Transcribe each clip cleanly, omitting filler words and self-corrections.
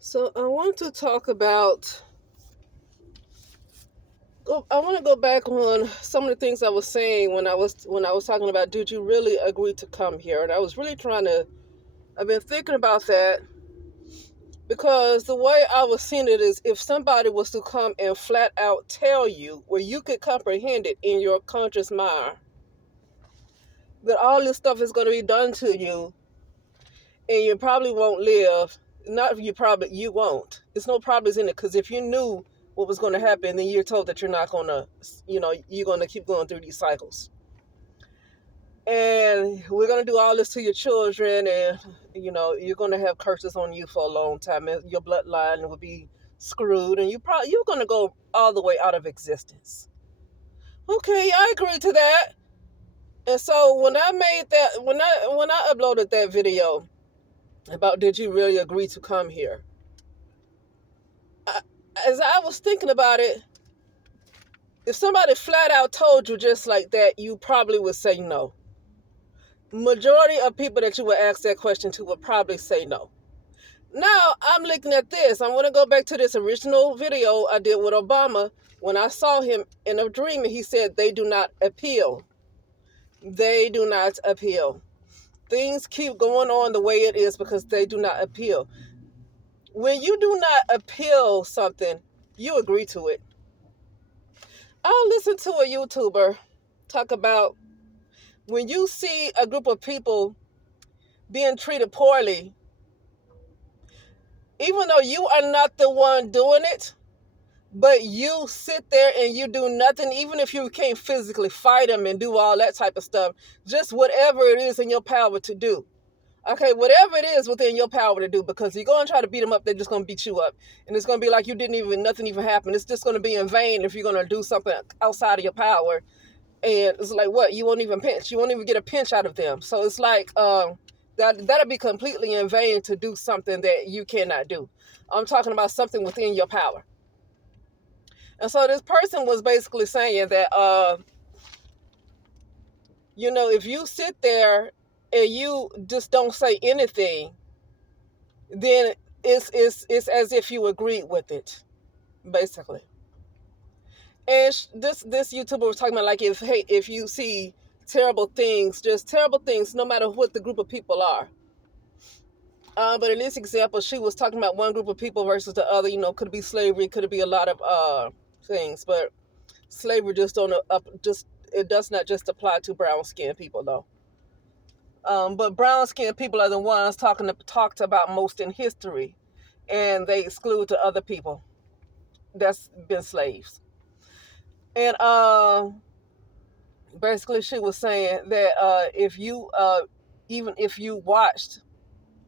So I want to talk about. I want to go back on some of the things I was saying when I was talking about. Did you really agree to come here? And I was really trying to. I've been thinking about that because the way I was seeing it is, if somebody was to come and flat out tell you, where you could comprehend it in your conscious mind, that all this stuff is going to be done to you, and you probably won't live. Not you won't. There's no problems in it, because if you knew what was going to happen, then you're told that you're not going to, you're going to keep going through these cycles. And we're going to do all this to your children, and, you're going to have curses on you for a long time, and your bloodline will be screwed, and you're going to go all the way out of existence. Okay, I agree to that. And so when I made that, when I uploaded that video about, did you really agree to come here? As I was thinking about it, if somebody flat out told you just like that, you probably would say no. Majority of people that you would ask that question to would probably say no. Now I'm looking at this. I'm going to go back to this original video I did with Obama. When I saw him in a dream, he said they do not appeal. They do not appeal. Things keep going on the way it is because they do not appeal. When you do not appeal something, you agree to it. I'll listen to a YouTuber talk about, when you see a group of people being treated poorly, even though you are not the one doing it, but you sit there and you do nothing, even if you can't physically fight them and do all that type of stuff, just whatever it is in your power to do. Okay, whatever it is within your power to do, because you're going to try to beat them up, they're just going to beat you up. And it's going to be like nothing even happened. It's just going to be in vain if you're going to do something outside of your power. And it's like, what? You won't even pinch. You won't even get a pinch out of them. So it's like, that'll be completely in vain to do something that you cannot do. I'm talking about something within your power. And so this person was basically saying that, if you sit there and you just don't say anything, then it's as if you agreed with it, basically. And this YouTuber was talking about, like, if you see terrible things, just terrible things, no matter what the group of people are. But in this example, she was talking about one group of people versus the other. Could it be slavery? Could it be a lot of things? But slavery it does not just apply to brown skinned people, though. But brown skinned people are the ones talked about most in history, and they exclude the other people that's been slaves. And basically, she was saying that even if you watched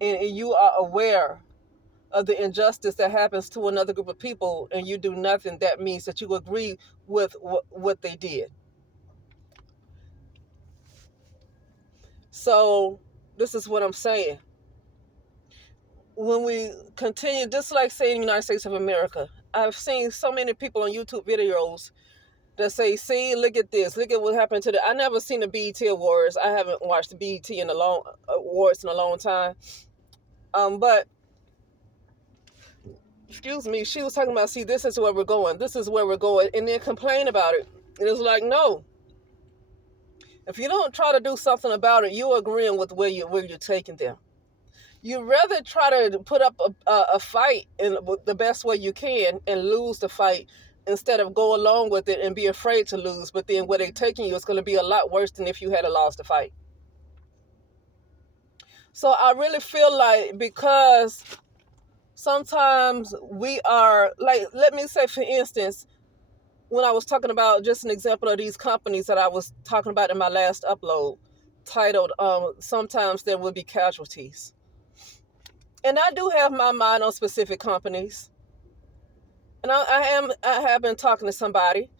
and you are aware of the injustice that happens to another group of people and you do nothing, that means that you agree with what they did. So this is what I'm saying. When we continue, just like saying the United States of America, I've seen so many people on YouTube videos that say, see, look at this, look at what happened to I never seen the BET Awards. I haven't watched the BET awards in a long time. But excuse me, she was talking about, see, this is where we're going. This is where we're going. And then complain about it. And it's like, no. If you don't try to do something about it, you're agreeing with where you're taking them. You'd rather try to put up a fight in the best way you can and lose the fight, instead of go along with it and be afraid to lose. But then where they're taking you is going to be a lot worse than if you had lost the fight. So I really feel like, because sometimes we are, like, let me say, for instance, when I was talking about, just an example of these companies that I was talking about in my last upload, titled, Sometimes There Will Be Casualties. And I do have my mind on specific companies. And I have been talking to somebody,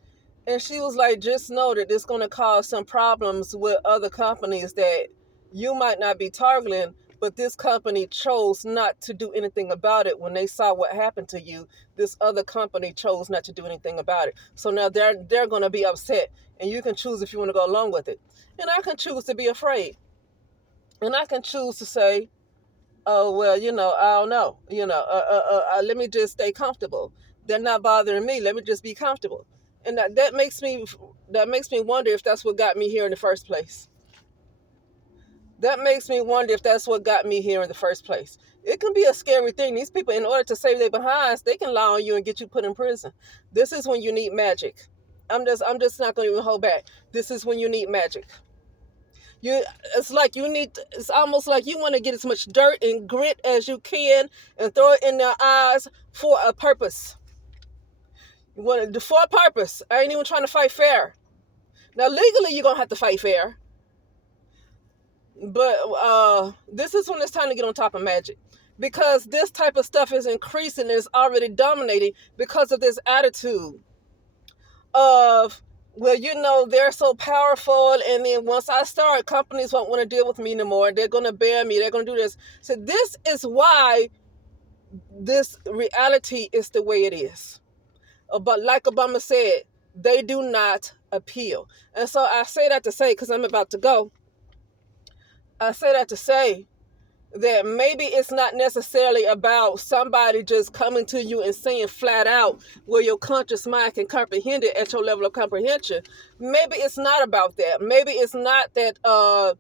and she was like, just know that it's going to cause some problems with other companies that you might not be targeting, but this company chose not to do anything about it. When they saw what happened to you, this other company chose not to do anything about it. So now they're going to be upset, and you can choose if you want to go along with it. And I can choose to be afraid. And I can choose to say, Oh, well, I don't know. Let me just stay comfortable. They're not bothering me. Let me just be comfortable. And that makes me wonder if that's what got me here in the first place. That makes me wonder if that's what got me here in the first place. It can be a scary thing. These people, in order to save their behinds, they can lie on you and get you put in prison. This is when you need magic. I'm just not going to even hold back. This is when you need magic. You, it's almost like you want to get as much dirt and grit as you can and throw it in their eyes for a purpose. You want it for a purpose. I ain't even trying to fight fair. Now, legally, you're going to have to fight fair. But this is when it's time to get on top of magic, because this type of stuff is increasing and is already dominating because of this attitude of, well, they're so powerful, and then once I start, companies won't want to deal with me anymore. They're going to ban me. They're going to do this. So this is why this reality is the way it is. But like Obama said, they do not appeal. And so I say that to say, because I'm about to go, I say that to say that maybe it's not necessarily about somebody just coming to you and saying flat out where your conscious mind can comprehend it at your level of comprehension. Maybe it's not about that. Maybe it's not that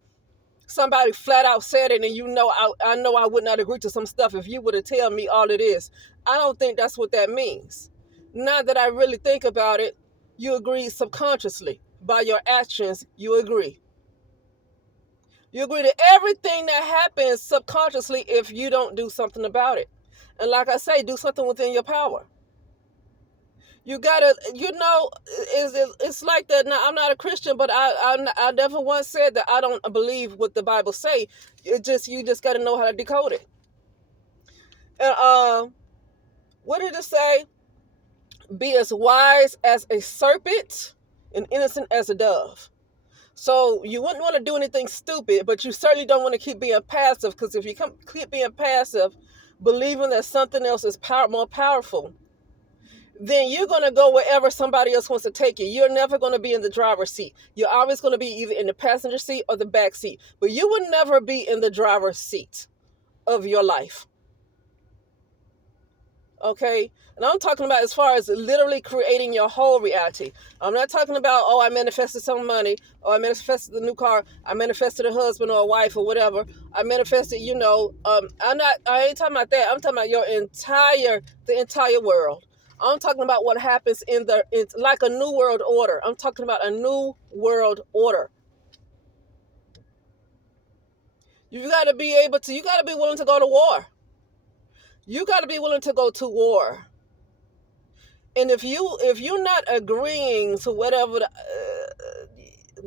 somebody flat out said it, and I know I would not agree to some stuff if you were to tell me all it is. I don't think that's what that means. Now that I really think about it, you agree subconsciously. By your actions, you agree. You agree to everything that happens subconsciously if you don't do something about it. And like I say, do something within your power. You gotta, it's like that. Now, I'm not a Christian, but I never once said that I don't believe what the Bible say. You just gotta know how to decode it. And what did it say? Be as wise as a serpent and innocent as a dove. So you wouldn't want to do anything stupid, but you certainly don't want to keep being passive, because if you keep being passive, believing that something else is more powerful, then you're going to go wherever somebody else wants to take you. You're never going to be in the driver's seat. You're always going to be either in the passenger seat or the back seat, but you will never be in the driver's seat of your life. Okay? And I'm talking about as far as literally creating your whole reality. I'm not talking about, I manifested some money, or I manifested a new car, I manifested a husband or a wife or whatever. I manifested, I ain't talking about that. I'm talking about the entire world. I'm talking about what happens it's like a new world order. I'm talking about a new world order. You got to be willing to go to war. You got to be willing to go to war. And if you're not agreeing to whatever,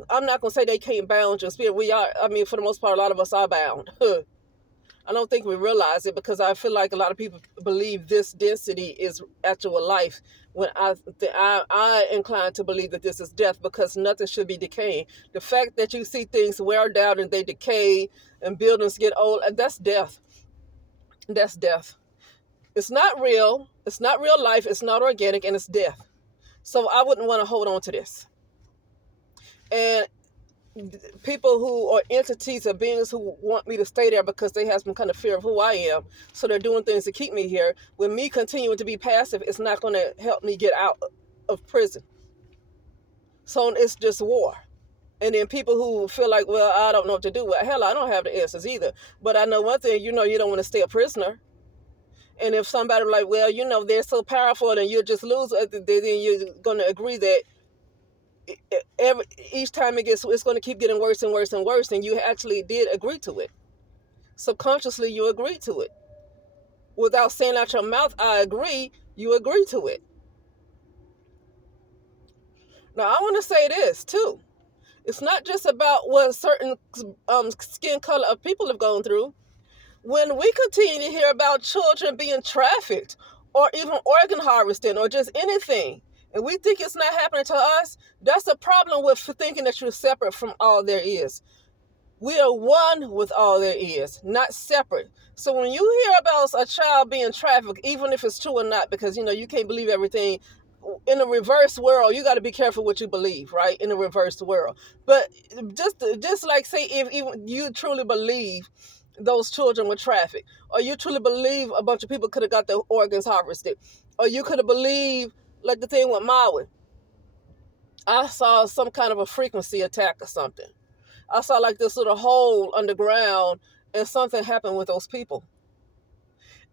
I'm not gonna say they can't bound your spirit. We are. I mean, for the most part, a lot of us are bound. I don't think we realize it, because I feel like a lot of people believe this density is actual life. When I incline to believe that this is death, because nothing should be decaying. The fact that you see things wear down and they decay and buildings get old, that's death. That's death. It's not real. It's not real life. It's not organic, and it's death. So I wouldn't want to hold on to this. And people who are entities or beings who want me to stay there because they have some kind of fear of who I am, so they're doing things to keep me here. With me continuing to be passive, it's not going to help me get out of prison. So it's just war. And then people who feel like, well, I don't know what to do. Well, hell, I don't have the answers either. But I know one thing, you don't want to stay a prisoner. And if somebody like, well, they're so powerful and you'll just lose, then you're going to agree that each time it's going to keep getting worse and worse and worse, and you actually did agree to it. Subconsciously, you agreed to it. Without saying out your mouth, I agree, you agree to it. Now, I want to say this, too. It's not just about what certain skin color of people have gone through. When we continue to hear about children being trafficked, or even organ harvesting, or just anything, and we think it's not happening to us, that's a problem with thinking that you're separate from all there is. We are one with all there is, not separate. So when you hear about a child being trafficked, even if it's true or not, because you can't believe everything. In the reverse world, you got to be careful what you believe, right? In the reverse world. But just like say, if even you truly believe those children were trafficked? Or you truly believe a bunch of people could have got their organs harvested? Or you could have believed, like the thing with Maui, I saw some kind of a frequency attack or something. I saw like this little hole underground, and something happened with those people.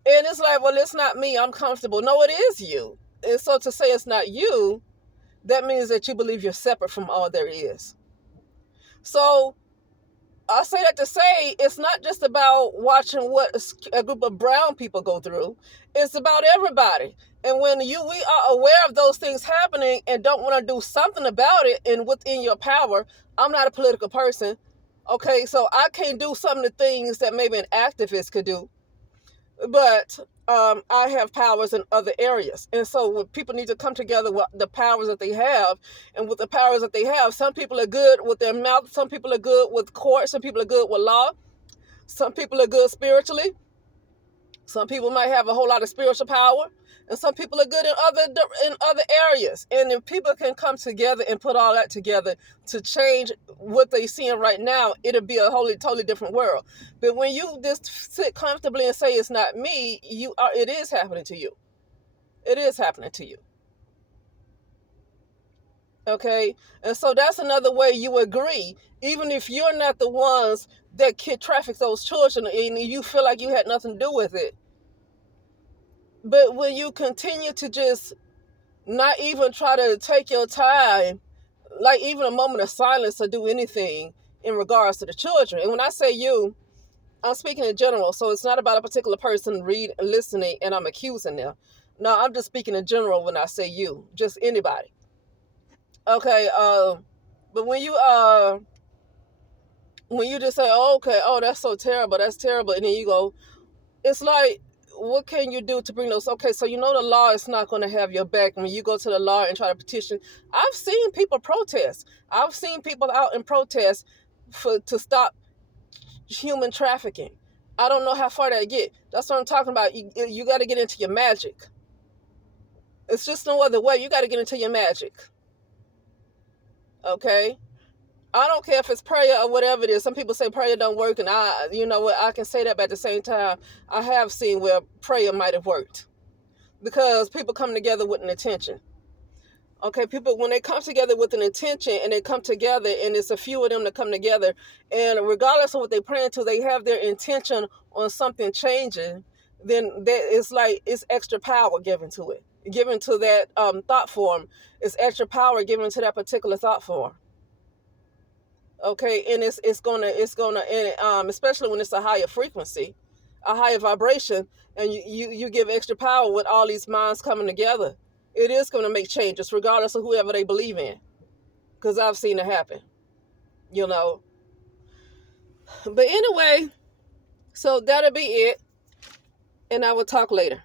And it's like, well, it's not me. I'm comfortable. No, it is you. And so to say it's not you, that means that you believe you're separate from all there is. So I say that to say it's not just about watching what a group of brown people go through. It's about everybody. And when we are aware of those things happening and don't want to do something about it and within your power, I'm not a political person. Okay, so I can't do some of the things that maybe an activist could do. But I have powers in other areas. And so when people need to come together with the powers that they have, and with the powers that they have, some people are good with their mouth, some people are good with court, some people are good with law, some people are good spiritually, some people might have a whole lot of spiritual power, and some people are good in other areas. And if people can come together and put all that together to change what they're seeing right now, it'll be a totally different world. But when you just sit comfortably and say it's not me, it is happening to you. It is happening to you. Okay? And so that's another way you agree, even if you're not the ones that traffic those children and you feel like you had nothing to do with it. But when you continue to just not even try to take your time, like even a moment of silence to do anything in regards to the children. And when I say you, I'm speaking in general. So it's not about a particular person listening and I'm accusing them. No, I'm just speaking in general when I say you, just anybody. Okay, but when you just say, oh, okay, oh, that's so terrible, that's terrible, and then you go, it's like, what can you do to bring those? Okay, so you know the law is not going to have your back when you go to the law and try to petition. I've seen people protest. I've seen people out in protest to stop human trafficking. I don't know how far they get. That's what I'm talking about. You got to get into your magic. It's just no other way. You got to get into your magic. Okay? I don't care if it's prayer or whatever it is. Some people say prayer don't work, and you know what, I can say that, but at the same time, I have seen where prayer might have worked. Because people come together with an intention. Okay, people, when they come together with an intention and they come together and it's a few of them that come together, and regardless of what they're praying to, they have their intention on something changing, then it's like it's extra power given to it. Given to that thought form. It's extra power given to that particular thought form. Okay, and it's gonna and especially when it's a higher frequency, a higher vibration, and you give extra power with all these minds coming together. It is going to make changes regardless of whoever they believe in, because I've seen it happen, you know. But anyway, so that'll be it, and I will talk later.